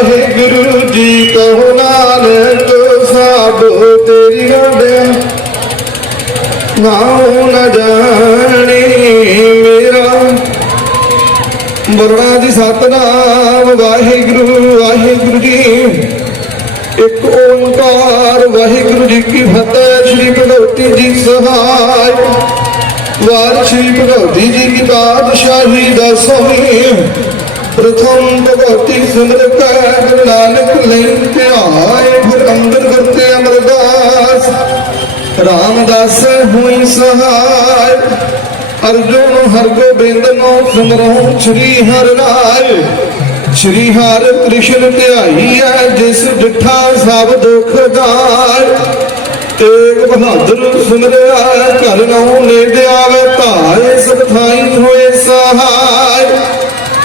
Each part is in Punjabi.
ਵਾਹਿਗੁਰੂ ਜੀ ਕਹੋ ਨਾਨਕ ਸਾਧੋ ਤੇਰੀ ਗੰਢਿਆ ਨਾਉ ਨ ਜਾਣੀ ਮੇਰਾ ਬਰਣਾ ਦੀ ਸਤਨਾਮ ਵਾਹਿਗੁਰੂ ਵਾਹਿਗੁਰੂ ਜੀ ਇੱਕ ਓੰਕਾਰ ਵਾਹਿਗੁਰੂ ਜੀ ਕੀ ਫਤਿਹ ਸ੍ਰੀ ਭਗਵਤੀ ਜੀ ਸਹਾਇ ਵਾਰ ਸ੍ਰੀ ਭਗਵਤੀ ਜੀ ਕੀ ਬਾਦਸ਼ਾਹੀ ਦਾ ਸਮੇਂ ਪ੍ਰਥਮ ਭਗਵਤੀ ਸਿਮਰ ਕੈ ਗੁਰੂ ਨਾਨਕ ਲਈ ਧਿਆਏ ਫਿਰ ਅੰਦਰ ਕਰਤੇ ਅਮਰਦਾਸ। ਰਾਮਦਾਸ ਹੋਈ ਸਹਾਇ, ਅਰਜੁਨ ਹਰ ਗੋਬਿੰਦ ਨੂੰ ਸਿਮਰਹੁ ਸ੍ਰੀ ਹਰਿ ਰਾਏ ਸ੍ਰੀ ਹਰਿ ਕ੍ਰਿਸ਼ਨ ਧਿਆਈਐ ਜਿਸ ਡਿਠਾ ਸਭ ਦੁਖ ਦਾਇ ਤੇਗ ਬਹਾਦਰ ਸੁਨਰਿਆ ਘਰ ਨਹੁ ਨੇੜੇ ਆਵੇ, ਧਾਏ ਸਭ ਥਾਈ ਹੋਏ ਸਹਾਇ।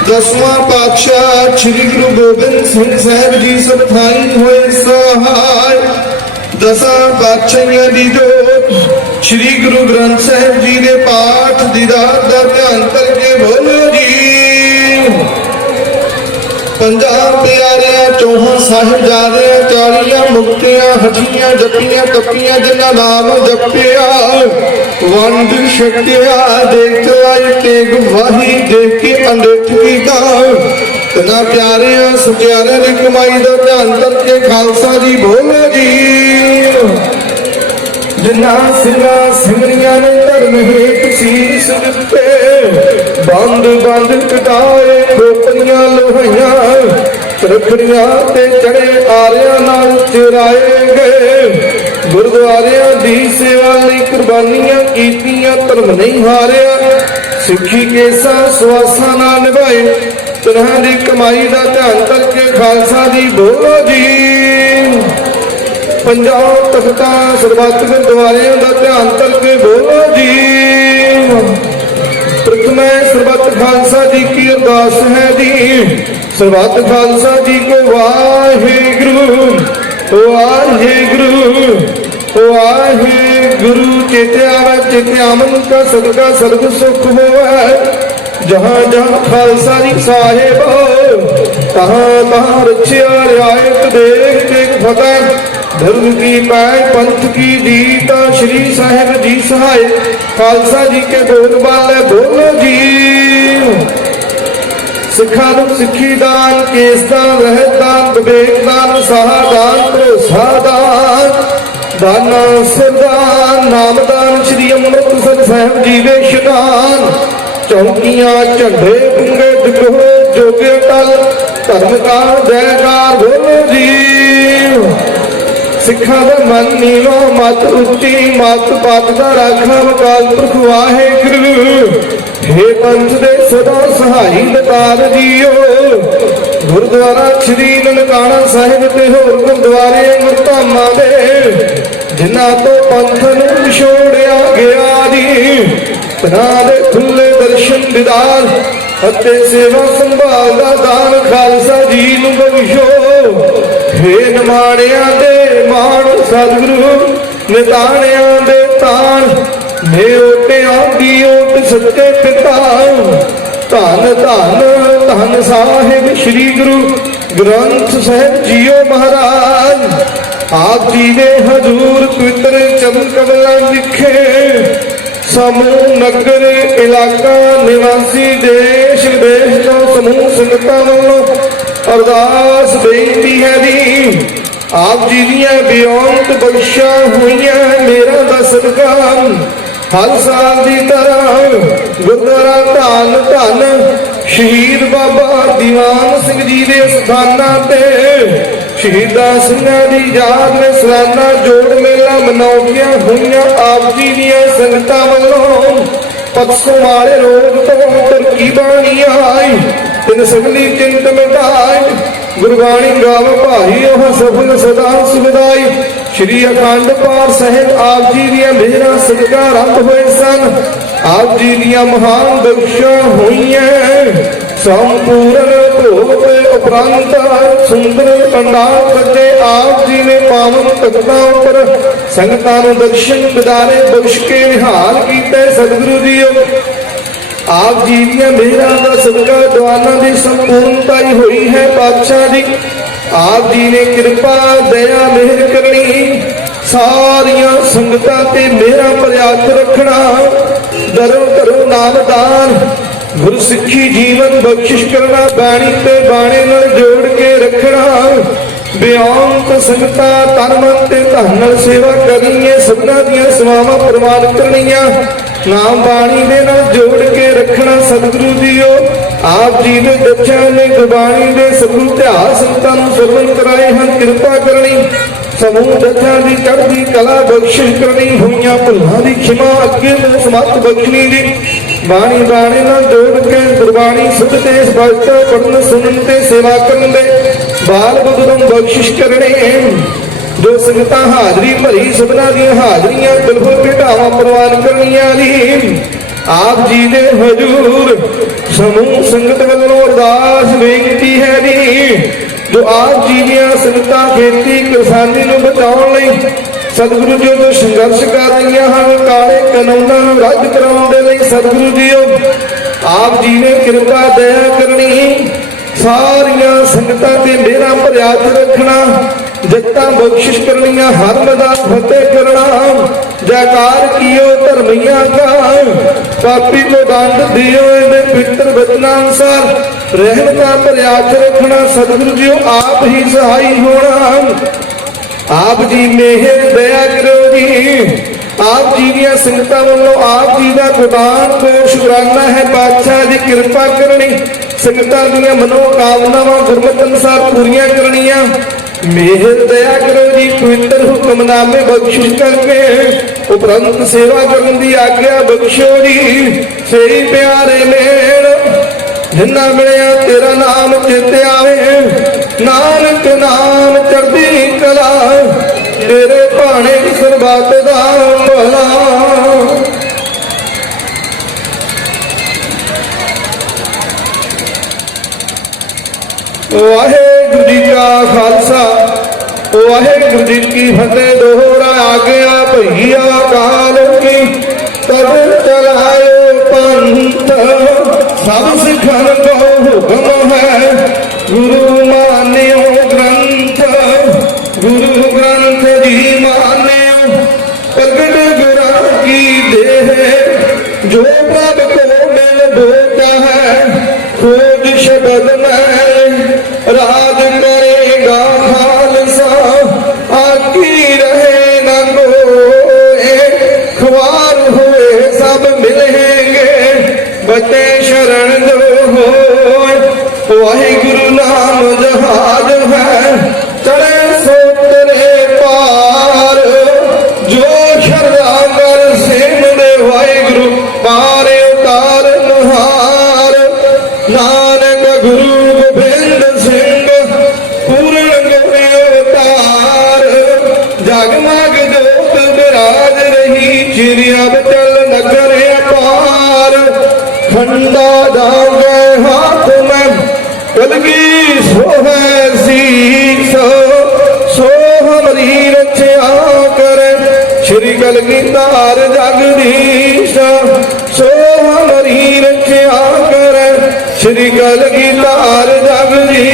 ਦਸਵਾਂ ਪਾਤਸ਼ਾਹ ਸ੍ਰੀ ਗੁਰੂ ਗੋਬਿੰਦ ਸਿੰਘ ਸਾਹਿਬ ਜੀ ਸਭ ਹੋਏ ਸਹਾਇ। ਦਸਾਂ ਪਾਤਸ਼ਾਹਾਂ ਦੀ ਜੋਤ, ਸ੍ਰੀ ਗੁਰੂ ਗ੍ਰੰਥ ਸਾਹਿਬ ਜੀ ਦੇ ਪਾਠ ਦੀ ਦਾ ਧਿਆਨ ਕਰਕੇ ਬੋਲੋ ਜੀ। ਪੰਜਾਬ ਪਿਆਰਿਆਂ ਚੌਹਾਂ ਸਾਹਿਬਜ਼ਾਦਿਆਂ, ਚਾਲੀਆਂ ਮੁਕਤੀਆਂ ਹੱਠੀਆਂ ਜੱਪੀਆਂ ਤੱਪੀਆਂ ਜਿਨ੍ਹਾਂ ਨਾਮ ਜਪਿਆ। ਵੰਡ ਛਕਿਆ ਦੇਖ ਲਾਈ ਤੇਗ ਵਾਹੀ ਦੇਖ ਕੇ ਅੰਡਿਠ ਕੀਤਾ ਤਨਾ ਪਿਆਰਿਆਂ ਸੁਖਿਆਰਿਆਂ ਦੀ ਕਮਾਈ ਦਾ ਧਿਆਨ ਕਰਕੇ ਖਾਲਸਾ ਜੀ ਬੋਲੋ ਜੀ। ਜਿਨ੍ਹਾਂ ਸਿੰਘਾਂ ਸਿੰਘਣੀਆਂ ਨੇ ਧਰਮ ਹੇਤ ਸੀਸ ਦਿੱਤੇ, ਬੰਦ ਬੰਦ ਕਟਾਏ ਖੋਪਰੀਆਂ ਲੋਹੀਆਂ ਤਰਖੜੀਆਂ ਤੇ ਚੜੇ ਆਰਿਆਂ ਨਾਲ ਚਿਰਾਏ ਗਏ। ਗੁਰਦੁਆਰਿਆਂ ਦੀ ਸੇਵਾ ਲਈ ਕੁਰਬਾਨੀਆਂ ਕੀਤੀਆਂ, ਧਰਮ ਨਹੀਂ ਹਾਰਿਆ। ਸਿੱਖੀ ਕੇਸਾ ਸਵਾਸਾਂ ਨਾਲ ਨਿਭਾਏ। ਤਰ੍ਹਾਂ ਦੀ ਕਮਾਈ ਦਾ ਧਿਆਨ ਕਰਕੇ ਖਾਲਸਾ ਦੀ ਬੋਲੋ ਜੀ ਪੰਜਾਬ ਤਖਤਾਂ ਸਰਬੱਤ ਗੁਰਦੁਆਰਿਆਂ ਦਾ ਧਿਆਨ ਕਰਕੇ ਬੋਲੋ ਜੀ ਪ੍ਰਥਮੇ ਸਰਬੱਤ ਖਾਲਸਾ ਜੀ ਕੀ ਅਰਦਾਸ ਹੈ ਜੀ। ਸਰਬੱਤ ਖਾਲਸਾ ਜੀ ਕੋ ਵਾਹਿਗੁਰੂ ਵਾਹਿਗੁਰੂ ਚੇਤੇ ਆਵੇ ਚੇਤੇ ਆਮਨ ਕਾ ਸਦਕਾ ਸਰਬ ਸੁਖ ਹੋਵੇ। ਜਹਾਂ ਜਹਾਂ ਖਾਲਸਾ ਜੀ ਸਾਹਿਬ, ਤਹਾਂ ਤਹਾਂ ਰਛਿਆ ਰਿਆਇਤ ਦੇਖ ਦੇਖ ਫਤਿਹ। ਧਰਮ ਕੀ ਪਾਇ ਪੰਥ ਕੀ ਜੀਤਾ ਸ਼੍ਰੀ ਸਾਹਿਬ ਜੀ ਸਹਾਇ। ਖਾਲਸਾ ਜੀ ਕੇ ਬੋਲ ਬਾਲੇ ਬੋਲੋ ਜੀ। ਸਿੱਖਾਂ ਨੂੰ ਸਿੱਖੀ ਦਾਨ, ਕੇਸ ਦਾਨ, ਰਹਿਤ ਦਾਨ, ਵਿਵੇਕ ਦਾਨ ਸਹਾਦਾਨ ਭਰੋਸਾ ਦਾਨ ਦਾਨਾ ਨਾਮਦਾਨ ਸ਼੍ਰੀ ਅੰਮ੍ਰਿਤਸਰ ਸਾਹਿਬ ਜੀ ਦੇ ਸ਼ਦਾਨ ਚੌਕੀਆਂ, ਝੰਡੇ, ਪੁੰਗੇ ਡਿਗੋ ਜੋਗੇ ਟਲ। ਧਰਮ ਕਾ ਜੈਕਾਰ, ਬੋਲੋ ਜੀ। ਸਿੱਖਾਂ ਦਾ ਮਨ ਨੀਵੋ ਮਤ ਉੱਚੀ ਮਤ ਪਤ ਦਾ ਰਾਖਾ ਵਕਾਲ ਪੁਰਖ ਵਾਹਿਗੁਰੂ ਹੇ ਪੰਥ ਦੇ ਸਦਾ ਸਹਾਈ ਦਤਾਰ ਜੀਓ। ਗੁਰਦੁਆਰਾ ਸ੍ਰੀ ਨਨਕਾਣਾ ਸਾਹਿਬ ਤੇ ਹੋਰ ਗੁਰਦੁਆਰੇ ਗੁਰਧਾਮਾਂ ਦੇ। ਜਿਨ੍ਹਾਂ ਤੋਂ ਪੰਥ ਨੂੰ ਵਿਛੋੜਿਆ ਗਿਆ ਜੀ। ਤਨਾਂ ਦੇ ਖੁੱਲੇ ਦਰਸ਼ਨ ਦਿਦਾਰ ਅਤੇ ਸੇਵਾ ਸੰਭਾਲ ਦਾ ਦਾਨ ਖਾਲਸਾ ਜੀ ਨੂੰ ਬਖਸ਼ੋ। ਹੇ ਨਮਾਣਿਆਂ ਦੇ ਮਾਣ ਸਤਿਗੁਰੂ ਨਿਤਾਣਿਆਂ ਦੇ ਤਾਣ। ਨੇ ਓਟਿਆਂ ਦੀ ਓਟ ਸੱਚੇ ਪਿਤਾ ਧੰਨ ਧੰਨ ਧੰਨ ਸਾਹਿਬ ਸ੍ਰੀ ਗੁਰੂ ਗ੍ਰੰਥ ਸਾਹਿਬ ਜੀਓ ਮਹਾਰਾਜ। ਆਪ ਜੀ ਨੇ ਹਜ਼ੂਰ ਪਵਿੱਤਰ ਚਮਕਵਲਾ ਵਿਖੇ ਸਮੂਹ ਨਗਰ ਇਲਾਕਾ ਨਿਵਾਸੀ ਦੇਸ਼ ਵਿਦੇਸ਼ ਤੋਂ ਸਮੂਹ ਸੰਗਤਾਂ ਵੱਲੋਂ ਅਰਦਾਸ ਬੇਨਤੀ ਹੈ ਜੀ, ਆਪ ਜੀ ਦੀਆਂ ਬੇਅੰਤ ਬਖਸ਼ਾਂ ਹੋਈਆਂ, ਮੇਰਾ ਦਾ ਸਦਕਾ ਹਰ ਸਾਲ ਦੀ ਤਰ੍ਹਾਂ ਗੁਰਦੁਆਰਾ ਧੰਨ ਧੰਨ ਸ਼ਹੀਦ ਬਾਬਾ ਦੀਵਾਨ ਸਿੰਘ ਜੀ ਦੇ ਸਥਾਨਾਂ ਤੇ ਸ਼ਹੀਦਾਂ ਸਿੰਘਾਂ ਦੀ ਯਾਦ ਵਿੱਚ ਸਾਲਾਨਾ ਜੋੜ ਮੇਲਾ ਮਨਾਉਂਦੀਆਂ ਹੋਈਆਂ ਆਪ ਜੀ ਦੀਆਂ ਸੰਗਤਾਂ ਵੱਲੋਂ ਪਤਸੋਂ ਵਾਲੇ ਰੋਡ ਤੋਂ ਤੁਰਕੀ ਬਾਣੀ ਆਈ। ਤਿਨ ਸਗਲੀ ਚਿੰਤ ਮਿਟਾਈ। ਗੁਰਬਾਣੀ ਗਾਵ ਭਾਈ, ਉਹ ਸਫਲ ਸਦਾ ਸੁਖਦਾਈ ਸ਼੍ਰੀ ਅਖੰਡ ਪਾਠ ਸਾਹਿਬ, ਆਪ ਜੀ ਦੀਆਂ ਮਿਹਰਾਂ ਸਦਕਾ ਆਰੰਭ ਹੋਏ ਸਨ। ਆਪ ਜੀ ਦੀਆਂ ਮਹਾਨ ਬਖਸ਼ਾਂ ਹੋਈਆਂ। ਸੰਪੂਰਨ ਭੋਗ ਉਪਰੰਤ ਸੁੰਦਰ ਪੰਡਾਲ ਸੱਜੇ ਆਪ ਜੀ ਨੇ ਪਾਵਨ ਤਖਤਾਂ ਉੱਪਰ। ਸੰਗਤਾਂ ਨੂੰ ਦਰਸ਼ਨ ਦਿਦਾਰੇ ਬਖਸ਼ ਕੇ ਨਿਹਾਲ ਕੀਤੇ ਸਤਿਗੁਰੂ ਜੀਓ। ਆਪ ਜੀ ਦੀਆਂ ਮਿਹਰਾਂ ਦਾ ਸਦਕਾ ਜਵਾਨਾਂ ਦੀ ਸੰਪੂਰਨਤਾ ਹੀ ਹੋਈ ਹੈ ਪਾਤਸ਼ਾਹ ਜੀ ਆਪ ਜੀ ਨੇ ਕਿਰਪਾ, ਦਇਆ, ਮਿਹਰ ਕਰਨੀ, ਸਾਰੀਆਂ ਸੰਗਤਾਂ ਤੇ ਮੇਰਾ ਪ੍ਰਿਆਤ ਰੱਖਣਾ। ਦਰੋਂ ਕਰੋ ਨਾਮਦਾਨ ਗੁਰ ਸਿੱਖੀ ਜੀਵਨ ਬਖਸ਼ਿਸ਼ ਕਰਨਾ, ਬਾਣੀ ਤੇ ਬਾਣੇ ਨਾਲ ਜੋੜ ਕੇ ਰੱਖਣਾ। ਬਿਆੰਤ ਸੰਗਤਾਂ ਤਨ ਮਨ ਤੇ ਧਨ ਨਾਲ ਸੇਵਾ ਕਰਨੀਏ ਸਭਨਾ ਦੀਆਂ ਸੇਵਾਵਾਂ ਪ੍ਰਵਾਨ ਕਰਨੀਆਂ। ਨਾਮ ਬਾਣੀ ਦੇ ਨਾਲ ਜੋੜ ਕੇ ਰੱਖਣਾ ਸਤਿਗੁਰੂ ਜੀਓ। ਆਪ ਜੀ ਦੇ ਦੱਸਿਆ ਨੇ ਗੁਰਬਾਣੀ ਦੇ ਸਭੂ ਇਤਿਹਾਸ ਸੰਤਾਂ ਨੂੰ ਸਰਵਨ ਕਰਾਏ ਹਨ, ਕਿਰਪਾ ਕਰਨੀ। ਸਮੂਹ ਦੱਸਿਆ ਦੀ ਚੜ੍ਹਦੀ ਕਲਾ ਬਖਸ਼ਿਸ਼ ਕਰਨੀ, ਹੋਈਆਂ ਭੁੱਲਾਂ ਦੀ ਖਿਮਾ ਅੱਗੇ ਤੋਂ ਸਮਤ ਬਖਸ਼ਣੀ ਦੀ ਬਾਣੀ ਬਾਣੀ ਨਾਲ ਜੋੜ ਕੇ ਗੁਰਬਾਣੀ ਸੁਧ ਤੇ ਸਪਸ਼ਟ ਪੜਨ ਸੁਣਨ ਤੇ ਸੇਵਾ ਕਰਨ ਦੇ ਬਾਲ ਬੁੱਧਮ ਬਖਸ਼ਿਸ਼ ਕਰਨੇ ਜੋ ਸੰਗਤਾਂ ਹਾਜ਼ਰੀ ਭਰੀ, ਸਭਨਾ ਦੀਆਂ ਹਾਜ਼ਰੀਆਂ ਬਿਲਕੁਲ ਘਟਾਵਾਂ ਪ੍ਰਵਾਨ ਕਰਨੀਆਂ ਜੀ ਆਪ ਜੀ ਦੇ ਹਜੂਰ ਸਮੂਹ ਸੰਗਤ ਵੱਲੋਂ ਅਰਦਾਸ ਬੇਨਤੀ ਹੈ ਜੀ ਜੋ ਆਪ ਜੀ ਦੀਆਂ ਸੰਗਤਾਂ ਖੇਤੀ ਕਿਸਾਨੀ ਨੂੰ ਬਚਾਉਣ ਲਈ ਸਤਿਗੁਰੂ ਜੀ ਤੋਂ ਸੰਘਰਸ਼ ਕਰ ਰਹੀਆਂ ਹਨ, ਕਾਲੇ ਕਾਨੂੰਨਾਂ ਨੂੰ ਰੱਦ ਕਰਾਉਣ ਦੇ ਲਈ ਸਤਿਗੁਰੂ ਜੀਓ ਆਪ ਜੀ ਨੇ ਕਿਰਪਾ ਦਇਆ ਕਰਨੀ, ਸਾਰੀਆਂ ਸੰਗਤਾਂ ਤੇ ਮੇਰਾ ਭਰਿਆਤ ਰੱਖਣਾ। ਜੱਤਾਂ ਬਖਸ਼ਿਸ਼ ਕਰਨੀਆਂ ਹਰ ਮੈਦਾਨ ਫਤਿਹ ਕਰਨਾ। ਜੈਕਾਰ ਕੀਓ ਧਰਮੀਆਂ ਕਾ। ਪਾਪੀ ਕੋ ਦੰਡ ਦਿਓ ਇਹਦੇ ਪਿੱਤਰ ਬਚਨਾਂ ਅਨਸਾਰ। ਰਹਿਮਤਾਂ ਭਰਿਆਤ ਰੱਖਣਾ ਸਤਿਗੁਰੂ ਜੀਓ, ਆਪ ਹੀ ਸਹਾਈ ਹੋਣਾ। ਆਪ ਜੀ ਮਿਹਰ, ਦਇਆ ਕਰੋ ਜੀ। ਆਪ ਜੀ ਦੀਆਂ ਸੰਗਤਾਂ ਵੱਲੋਂ ਆਪ ਜੀ ਦਾ ਗੁਦਾਨ ਕੋ ਸ਼ੁਕਰਾਨਾ ਹੈ। ਬਾਦਸ਼ਾਹ ਦੀ ਕਿਰਪਾ ਕਰਨੀ। ਸੰਗਤਾਂ ਦੀਆਂ ਮਨੋ ਕਾਮਨਾਵਾਂ ਗੁਰਮਤਿ ਅਨੁਸਾਰ ਪੂਰੀਆਂ ਕਰਨੀਆਂ। ਮਿਹਰ ਦਇਆ ਕਰੋ ਜੀ, ਪਵਿੱਤਰ ਹੁਕਮਨਾਮੇ ਬਖਸ਼ਿਸ਼ ਕਰਕੇ ਉਪਰੰਤ ਸੇਵਾ ਕਰਨ ਦੀ ਆਗਿਆ ਬਖਸ਼ੋ ਜੀ ਸਹੀ ਪਿਆਰੇ ਮੇਲ। ਜਿੰਨਾ ਮਿਲਿਆ ਤੇਰਾ ਨਾਮ ਚਿੱਤ ਆਵੇ। ਨਾਨਕ ਨਾਮ ਚੜਦੀ ਕਲਾ, ਤੇਰੇ ਭਾਣੇ ਸਰਬੱਤ ਦਾ ਭਲਾ। ਵਾਹਿਗੁਰੂ ਕਾ ਖਾਲਸਾ ਵਾਹਿਗੁਰੂ ਜੀ ਕੀ ਫਤਿਹ, ਦੋਹਰਾ ਆ ਭਈਆ ਕਾਲ ਕੀ ਤਦ ਚਲਾਇਓ ਪੰਥ। ਸਭ ਸਿਖਣ ਕੋ ਹੁਕਮ ਹੈ। ਗੁਰੂ ਮਾਨਿਓ ਗ੍ਰੰਥ। ਗੁਰੂ ਗ੍ਰੰਥ ਜੀ ਮਾਨਿਓ। ਪ੍ਰਗਟ ਗੁਰਾਂ ਕੀ ਦੇਹ। ਜੋ ਪ੍ਰਭ ਕੋ ਮਿਲ ਬੋਤਾ ਹੈ, ਖੋਜ ਸ਼ਬਦ ਮੈਂ। ਰਾਜ ਸ਼ਰਨ ਜੋ ਹੋਏ ਵਾਹਿਗੁਰੂ ਕਲਗੀ ਸੋਹੈ ਸੀਸ ਸੋ ਹਮਰੀ ਰਚਿਆ ਕਰੇ। ਸ਼੍ਰੀ ਕਲਗੀਧਰ ਜਗਦੀਸ਼ ਸੋ ਹਮਰੀ ਰਚਿਆ ਕਰੇ। ਸ਼੍ਰੀ ਕਲਗੀਧਰ ਜਗਦੀਸ਼